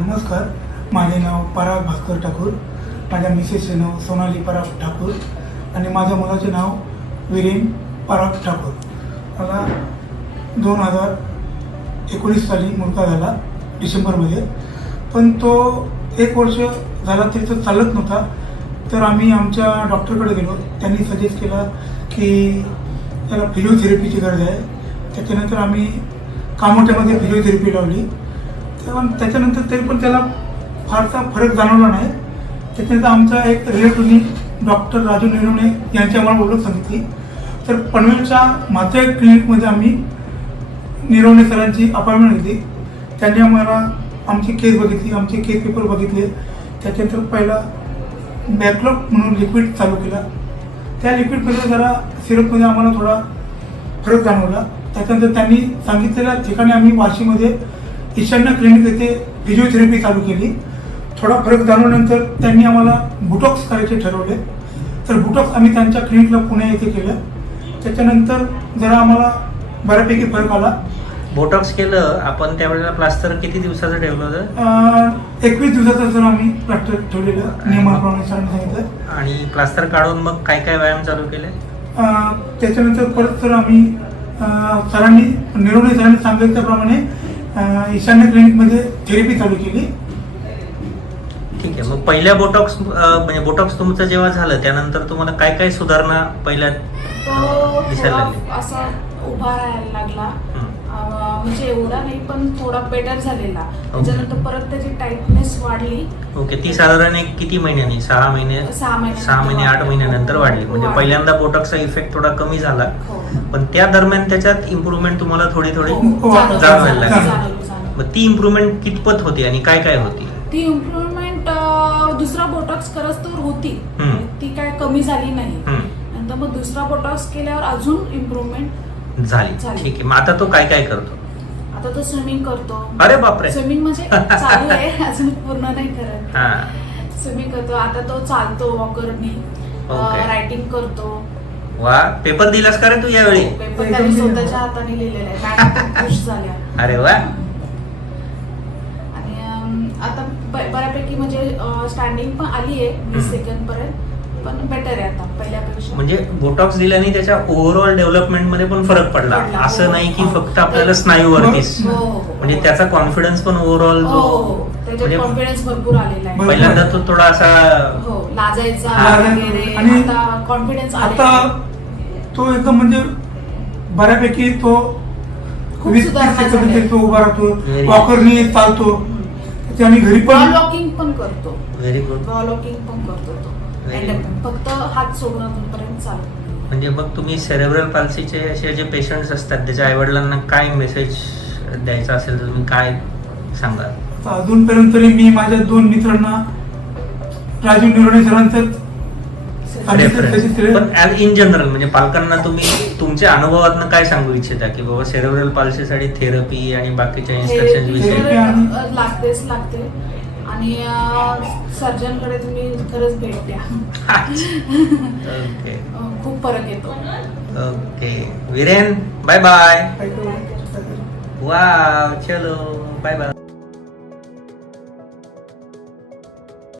नमस्कार, माझे नाव पराग भास्कर ठाकूर, माझ्या मिसेसचे नाव सोनाली पराग ठाकूर आणि माझ्या मुलाचे नाव वीरेन पराग ठाकूर. मला 2019 साली मुलगा झाला डिसेंबरमध्ये, पण तो 1 वर्ष झाला तरी तो चालत नव्हता. तर आम्ही आमच्या डॉक्टरकडे गेलो. त्यांनी सजेस्ट केला की त्याला फिजिओथेरपीची गरज आहे. त्याच्यानंतर आम्ही कामोठ्यामध्ये फिजिओथेरपी लावली. तेव्हा त्याच्यानंतर तरी पण त्याला फारसा फरक जाणवला नाही. त्याच्यानंतर आमचा एक रिलेटिव्हनी डॉक्टर राजू निरवणे यांची आम्हाला ओळख सांगितली. तर पनवेलच्या माझ्या क्लिनिकमध्ये आम्ही निरवणे सरांची अपॉइंटमेंट घेतली. त्यांनी आम्हाला आमची केस बघितली, आमचे केस पेपर बघितले. त्याच्यानंतर पहिला बॅकलॉग म्हणून लिक्विड चालू केला. त्या लिक्विडमध्ये जरा सिरपमध्ये आम्हाला थोडा फरक जाणवला. त्याच्यानंतर त्यांनी सांगितलेल्या ठिकाणी आम्ही वाशीमध्ये ईशान्य क्लिनिक येथे फिजिओथेरपी चालू केली. थोडा फरक जाणवल्यानंतर त्यांनी आम्हाला बुटॉक्स करायचे ठरवले. तर बुटॉक्स आम्ही त्यांच्या क्लिनिकला पुणे येथे केलं. त्याच्यानंतर जरा आम्हाला बऱ्यापैकी फरक आला. बोटॉक्स केलं आपण त्यावेळेला. प्लास्टर किती दिवसाचं ठेवलं होतं? 21 दिवसाचं सर आम्ही प्लास्टर ठेवलेलं नियमाप्रमाणे सरांनी सांगितलं. आणि प्लास्टर काढून मग काय काय व्यायाम चालू केले? त्याच्यानंतर परत सर आम्ही सरांनी निरवणे सरांनी सांगितल्याप्रमाणे ईशान्य क्लिनिकमध्ये थेरपी चालू केली. ठीक आहे. मग पहिल्या बोटॉक्स म्हणजे बोटॉक्स तुमचं जेव्हा झालं त्यानंतर तुम्हाला काय काय सुधारणा पहिल्या दिसायला लागली? असा उभा राहायला लागला. म्हणजे एवढा नाही पण थोडा बेटर झालेला. त्याच्यानंतर परत त्याची टाइटनेस वाढली. ओके. ती साधारण एक किती महिन्यांनी? 6 महिने 8 महिन्यानंतर वाढली. म्हणजे पहिल्यांदा बोटॉक्सचा इफेक्ट थोडा कमी झाला, पण त्या दरम्यान त्याच्यात इम्प्रूव्हमेंट तुम्हाला थोडी जाणवायला लागली. मग ती इम्प्रूव्हमेंट कितपत होती आणि काय काय होती? ती इम्प्रूव्हमेंट दुसरा बोटॉक्स करत तर होती, ती काय कमी झाली नाही. नंतर मग दुसरा बोटॉक्स केल्यावर अजून इम्प्रूव्हमेंट झाली. ठीक आहे. मग आता तो काय काय करतो? आता तो स्विमिंग करतो. अरे बापरे. स्विमिंग म्हणजे चालू आहे, अजून पूर्ण नाही करत. स्विमिंग करतो. आता तो चालतो वॉकरनी. रायटिंग करतो. वा. पेपर दिलास का रे तू यावेळी? पेपर त्याने स्वतःच्या हाताने लिहिलेला आहे. मॅडम खुश झाल्या. अरे वा. आणि आता बऱ्यापैकी म्हणजे स्टँडिंग पण आली आहे 20 सेकंद पर्यंत, पण बेटर आहे आता पहिल्यापेक्षा. म्हणजे बोटॉक्स दिल्याने त्याच्या ओव्हरऑल डेव्हलपमेंट मध्ये पण फरक पडला. असं नाही की फक्त आपल्याला स्नायूवरतीच, म्हणजे त्याचा कॉन्फिडन्स पण ओव्हरऑल त्याच्यात कॉन्फिडन्स भरपूर आलेला आहे. पहिल्यांदा तो थोडा असा लाजायचा वगैरे, आणि आता कॉन्फिडन्स आता तो एकदम म्हणजे बऱ्यापैकी तो 20-30 सेकंद तो उभा राहतो, वॉकरनी चालतो. त्याने घरी पण वॉकिंग पण करतो. Very good. वॉकिंग पण करतो तो. फक्त हात सोडून चालतो. म्हणजे मग तुम्ही सेरेब्रल पाल्सीचे असे जे पेशंट्स असतात त्याच्या आईवडिलांना काय मेसेज द्यायचा असेल तर तुम्ही काय सांगाल? अजूनपर्यंत तरी मी माझ्या 2 मित्रांना राजू निरवणे सरांचं पण इन जनरल म्हणजे पालकांना तुम्ही तुमच्या अनुभवातून काय सांगू इच्छिता की बाबा सेरेब्रल पाल्सीसाठी थेरपी आणि बाकीच्या इन्स्ट्रक्शन विषयी? लागते आणि सर्जनकडे तुम्ही खरंच भेट द्या. ओके. खूप फरक येतो. Okay. Viren bye bye. Wow. चलो बाय बाय.